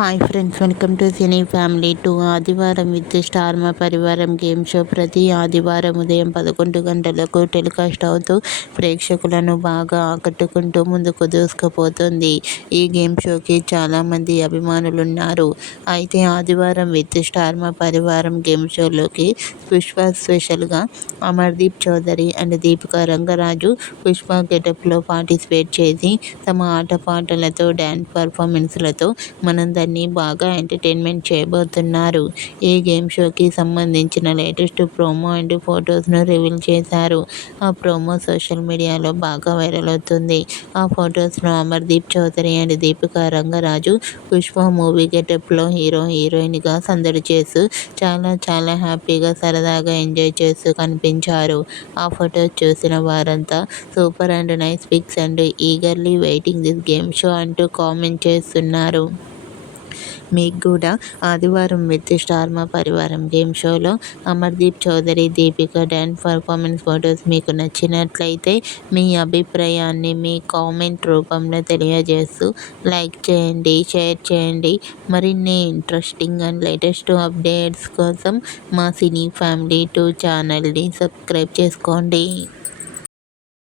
Hi friends, welcome to cine family 2. ఆదివారం with star మా పరివారం గేమ్ షో ప్రతి ఆదివారం ఉదయం 11 గంటలకు టెలికాస్ట్ అవుతూ ప్రేక్షకులను బాగా ఆకట్టుకుంటూ ముందుకు దూసుకుపోతుంది. ఈ గేమ్ షోకి చాలామంది అభిమానులున్నారు. అయితే ఆదివారం విత్ స్టార్ మా పరివారం గేమ్ షోలోకి పుష్ప స్పెషల్గా అమర్దీప్ చౌదరి అండ్ దీపికా రంగరాజు పుష్ప గెటప్లో పార్టిసిపేట్ చేసి తమ ఆటపాటలతో డ్యాన్స్ పర్ఫార్మెన్స్లతో మనందరినీ బాగా ఎంటర్టైన్మెంట్ చేయబోతున్నారు. ఈ గేమ్ షోకి సంబంధించిన లేటెస్ట్ ప్రోమో అండ్ ఫొటోస్ను రివీల్ చేశారు. ఆ ప్రోమో సోషల్ మీడియాలో బాగా వైరల్ అవుతుంది. ఆ ఫొటోస్లో అమర్దీప్ చౌదరి అండ్ దీపికా రంగరాజు పుష్ప మూవీ గెటప్లో హీరో హీరోయిన్గా సందడి చేస్తూ చాలా హ్యాపీగా సరదాగా ఎంజాయ్ చేస్తూ కనిపించారు. ఆ ఫొటోస్ చూసిన వారంతా super and nice pics and eagerly waiting this game show అంటూ కామెంట్ చేస్తున్నారు. మీకు కూడా ఆదివారం విత్ స్టార్ మా పరివారం గేమ్ షోలో Amardeep Chowdary Deepika dance performance photos మీకు నచ్చినట్లయితే మీ అభిప్రాయాన్ని మీ కామెంట్ రూపంలో తెలియజేస్తూ లైక్ చేయండి, షేర్ చేయండి. మరిన్ని ఇంట్రెస్టింగ్ అండ్ లేటెస్ట్ అప్డేట్స్ కోసం మా సినీ ఫ్యామిలీ 2 ఛానల్ని సబ్స్క్రైబ్ చేసుకోండి.